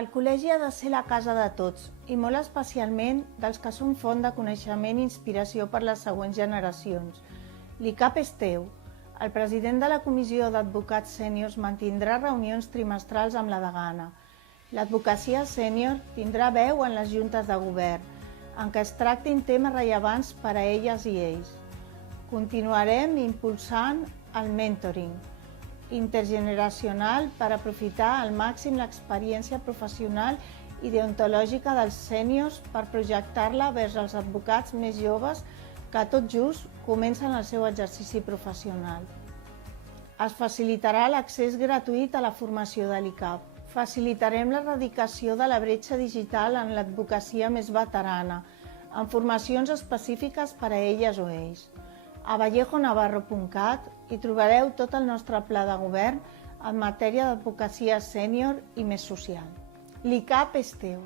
El col·legi ha de ser la casa de tots, i molt especialment dels que són font de coneixement i inspiració per les següents generacions. L'ICAP és teu. El president de la Comissió d'Advocats Sèniors mantindrà reunions trimestrals amb la degana. L'advocacia sènior tindrà veu en les juntes de govern, en què es tractin temes rellevants per a elles i ells. Continuarem impulsant el mentoring intergeneracional per aprofitar al màxim l'experiència professional i deontològica dels sèniors per projectar-la vers els advocats més joves que tot just comencen el seu exercici professional. Es facilitarà l'accés gratuït a la formació de l'ICAP. Facilitarem l'erradicació de la bretxa digital en l'advocacia més veterana, amb formacions específiques per a elles o ells. A vallejonavarro.cat hi trobareu tot el nostre pla de govern en matèria d'advocacia sènior i més social. L'ICAP és teu.